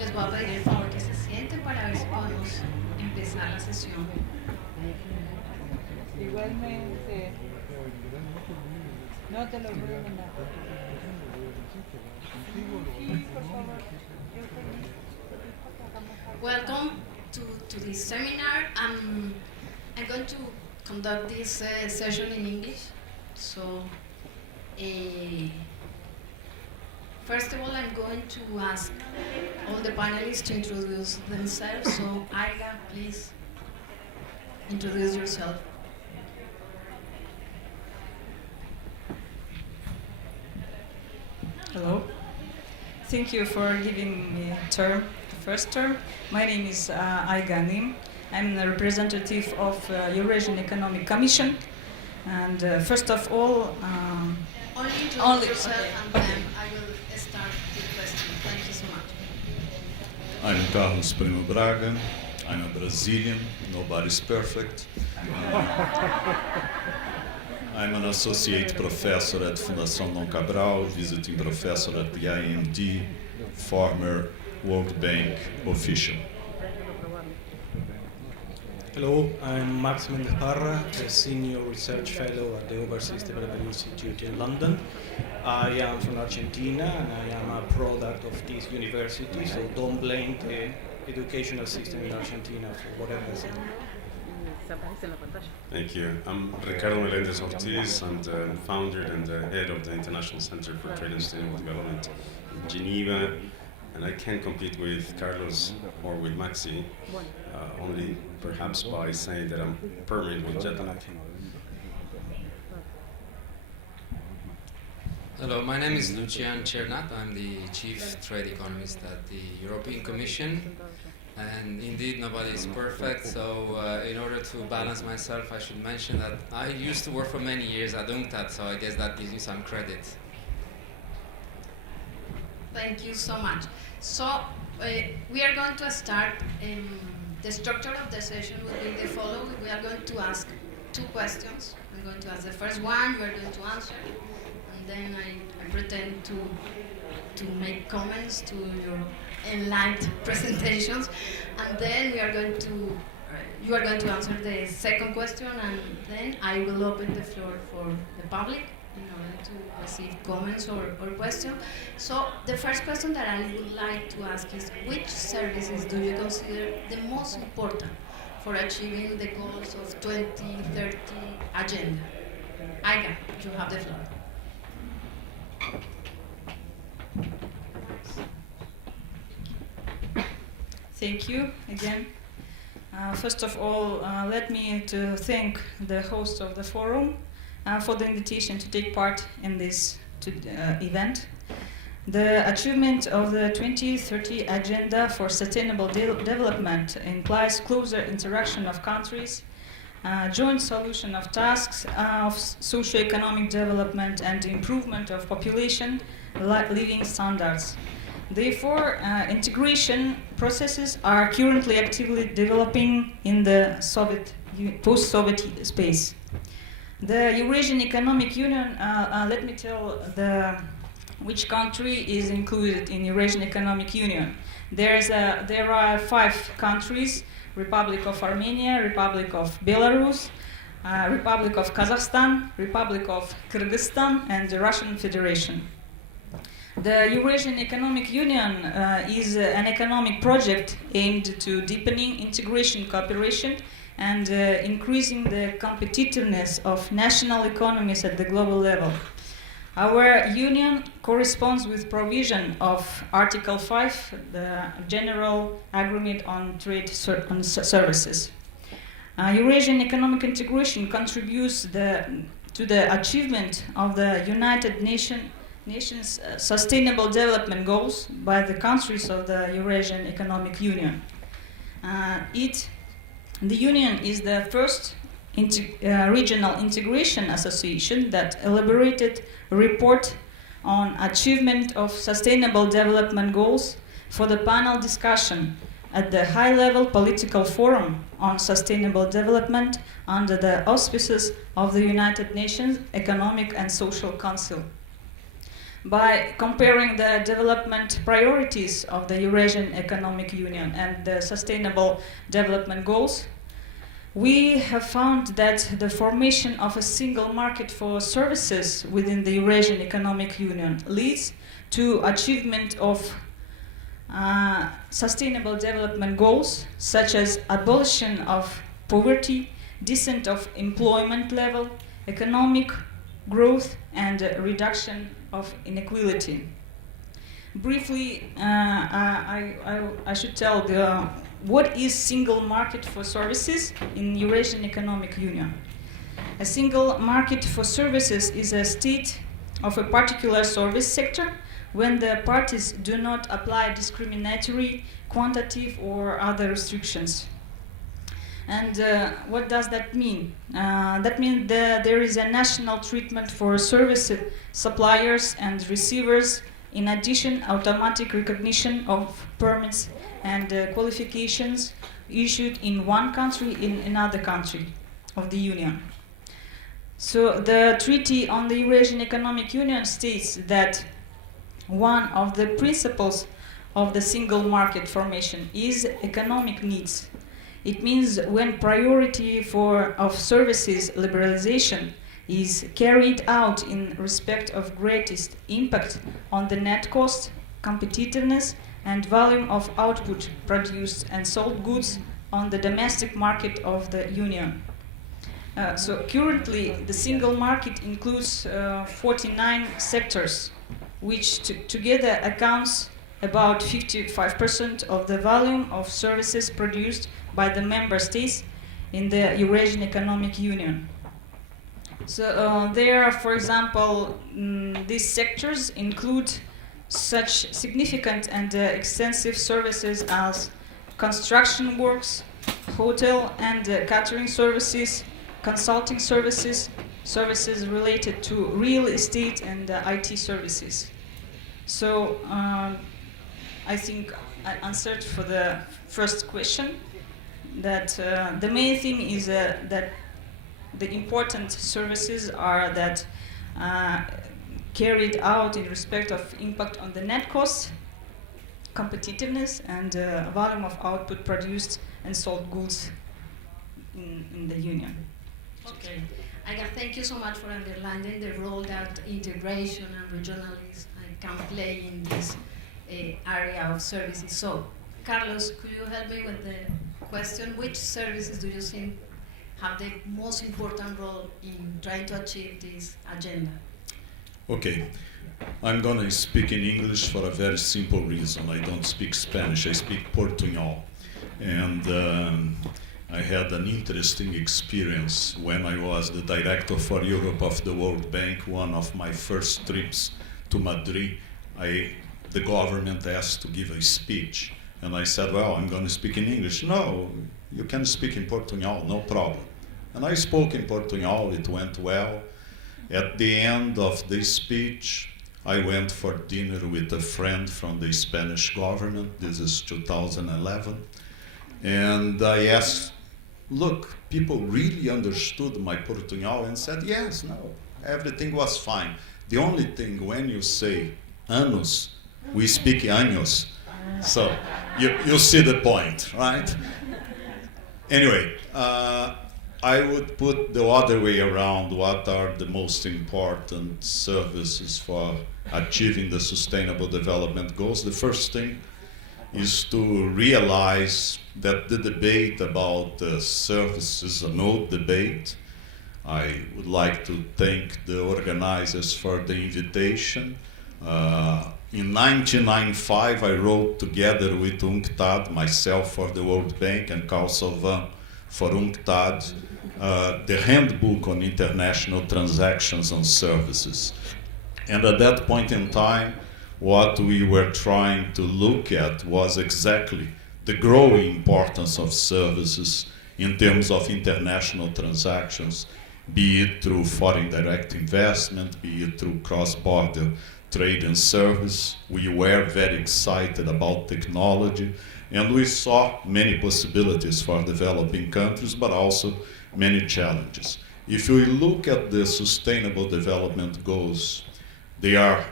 Les voy a pedir el favor que se sienten para ver si podemos empezar la sesión. Igualmente. No te lo voy a mandar. Sí, por favor. Yo feliz. Welcome to this seminar. I'm going to conduct this session in English. So, first of all, I'm going to ask all the panelists to introduce themselves. So, Ayla, please introduce yourself. Hello. Thank you for giving me the first term. My name is Ayga Nim. I'm the representative of Eurasian Economic Commission. And first of all, only introduce yourself, okay. And then I will start the question. Thank you so much. I'm Carlos Primo Braga. I'm a Brazilian. Nobody's perfect. I'm an associate professor at Fundação Dom Cabral, visiting professor at the IMD, former World Bank official. Hello, I'm Max Mendejarra, a senior research fellow at the Overseas Development Institute in London. I am from Argentina and I am a product of this university, so don't blame the educational system in Argentina for whatever reason. Thank you. I'm Ricardo Melendez Ortiz. I'm the founder and the head of the International Center for Trade and Sustainable Development in Geneva. And I can't compete with Carlos or with Maxi, only perhaps by saying that I'm permanently jet lagged. Hello, my name is Lucian Cernat. I'm the chief trade economist at the European Commission. And indeed, nobody is perfect, so in order to balance myself, I should mention that I used to work for many years at UNCTAD, so I guess that gives you some credit. Thank you so much. So, we are going to start. The structure of the session will be the following. We are going to ask two questions. I'm going to ask the first one, you are going to answer, and then I pretend to make comments to your enlightened presentations, and then you are going to answer the second question, and then I will open the floor for the public in order to receive comments or questions. So the first question that I would like to ask is, which services do you consider the most important for achieving the goals of 2030 agenda? Ayga, you have the floor. thank you again. First of all, let me to thank the host of the forum for the invitation to take part in this event. The achievement of the 2030 Agenda for Sustainable Development implies closer interaction of countries, joint solution of tasks of socio-economic development and improvement of population living standards. Therefore, integration processes are currently actively developing in the post-Soviet space. The Eurasian Economic Union, let me tell which country is included in Eurasian Economic Union. There are 5 countries: Republic of Armenia, Republic of Belarus, Republic of Kazakhstan, Republic of Kyrgyzstan, and the Russian Federation. The Eurasian Economic Union is an economic project aimed to deepening integration cooperation and increasing the competitiveness of national economies at the global level. Our union corresponds with provision of Article 5, the General Agreement on Trade Services. Eurasian economic integration contributes to the achievement of the United Nations Sustainable Development Goals by the countries of the Eurasian Economic Union. The Union is the first regional integration association that elaborated a report on achievement of Sustainable Development Goals for the panel discussion at the high-level political forum on sustainable development under the auspices of the United Nations Economic and Social Council. by comparing the development priorities of the Eurasian Economic Union and the Sustainable Development Goals, we have found that the formation of a single market for services within the Eurasian Economic Union leads to achievement of sustainable development goals, such as abolition of poverty, descent of employment level, economic growth, and reduction of inequality. Briefly, I should tell what is single market for services in Eurasian Economic Union. A single market for services is a state of a particular service sector when the parties do not apply discriminatory, quantitative, or other restrictions. And what does that mean? That means that there is a national treatment for service suppliers and receivers. In addition, automatic recognition of permits and qualifications issued in one country in another country of the Union. So the Treaty on the Eurasian Economic Union states that one of the principles of the single market formation is economic needs. It means when priority of services liberalization is carried out in respect of greatest impact on the net cost, competitiveness, and volume of output produced and sold goods on the domestic market of the Union. So currently, the single market includes 49 sectors, which together accounts about 55% of the volume of services produced by the member states in the Eurasian Economic Union. So there are, for example, these sectors include such significant and extensive services as construction works, hotel and catering services, consulting services, services related to real estate and IT services. So I think I answered for the first question that the main thing is that the important services are that carried out in respect of impact on the net cost, competitiveness, and volume of output produced and sold goods in the Union. Okay. Aga, thank you so much for underlining the role that integration and regionalism can play in this area of services. So, Carlos, could you help me with the question? Which services do you think have the most important role in trying to achieve this agenda? Okay, I'm going to speak in English for a very simple reason. I don't speak Spanish, I speak Portuñol. And I had an interesting experience when I was the director for Europe of the World Bank. One of my first trips to Madrid, the government asked to give a speech. And I said, well, I'm going to speak in English. No, you can speak in Portuñol, no problem. And I spoke in Portuñol, it went well. At the end of the speech, I went for dinner with a friend from the Spanish government. This is 2011. And I asked, look, people really understood my Portuñol and said, yes, no, everything was fine. The only thing, when you say anos, we speak años. So you see the point, right? Anyway, I would put the other way around. What are the most important services for achieving the Sustainable Development Goals? The first thing is to realize that the debate about the service is an old debate. I would like to thank the organizers for the invitation. In 1995, I wrote together with UNCTAD, myself for the World Bank and Carl Salvan for UNCTAD, the Handbook on International Transactions and Services. And at that point in time, what we were trying to look at was exactly the growing importance of services in terms of international transactions, be it through foreign direct investment, be it through cross-border trade and service. We were very excited about technology, and we saw many possibilities for developing countries, but also many challenges. If we look at the Sustainable Development Goals, they are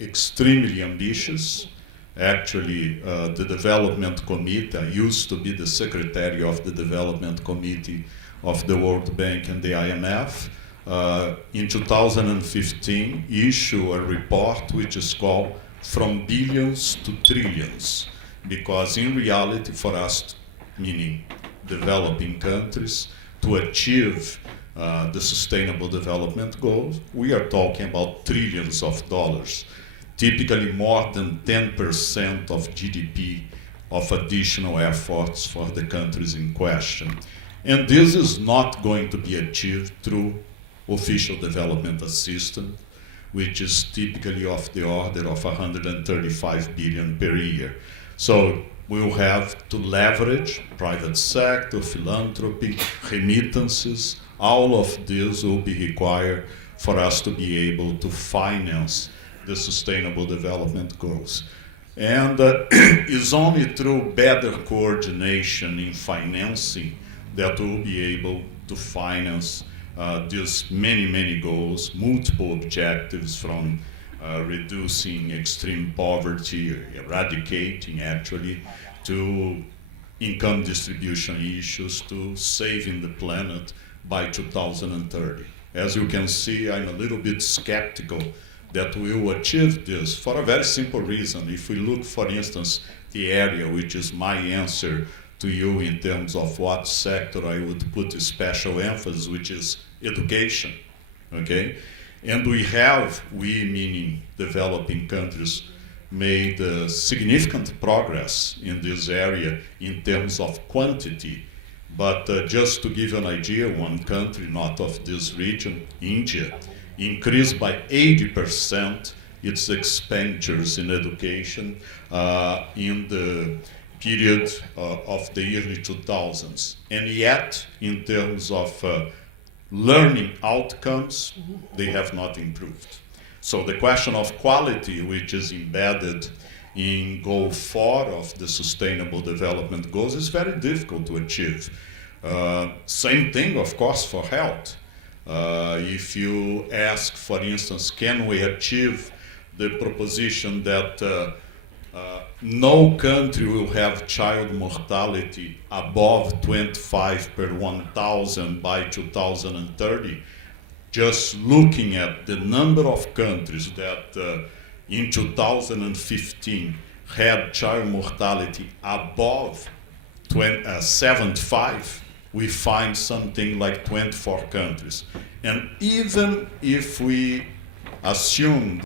extremely ambitious. Actually, the Development Committee, I used to be the secretary of the Development Committee of the World Bank and the IMF. In 2015, issue a report which is called From Billions to Trillions, because in reality, for us, meaning developing countries, to achieve the Sustainable Development Goals, we are talking about trillions of dollars, typically more than 10% of GDP of additional efforts for the countries in question. And this is not going to be achieved through official development assistance, which is typically of the order of 135 billion per year. So we'll have to leverage private sector, philanthropy, remittances. All of this will be required for us to be able to finance the Sustainable Development Goals. And it's only through better coordination in financing that we'll be able to finance these many, many goals, multiple objectives, from reducing extreme poverty, eradicating actually, to income distribution issues, to saving the planet by 2030. As you can see, I'm a little bit skeptical that we will achieve this for a very simple reason. If we look, for instance, the area which is my answer to you in terms of what sector I would put a special emphasis, which is education, okay? And we meaning developing countries, made significant progress in this area in terms of quantity. But just to give you an idea, one country not of this region, India, increased by 80% its expenditures in education in the period of the early 2000s. And yet, in terms of learning outcomes, they have not improved. So the question of quality, which is embedded in Goal 4 of the Sustainable Development Goals, is very difficult to achieve. Same thing, of course, for health. If you ask, for instance, can we achieve the proposition that no country will have child mortality above 25 per 1,000 by 2030, just looking at the number of countries that in 2015 had child mortality above 75, we find something like 24 countries. And even if we assume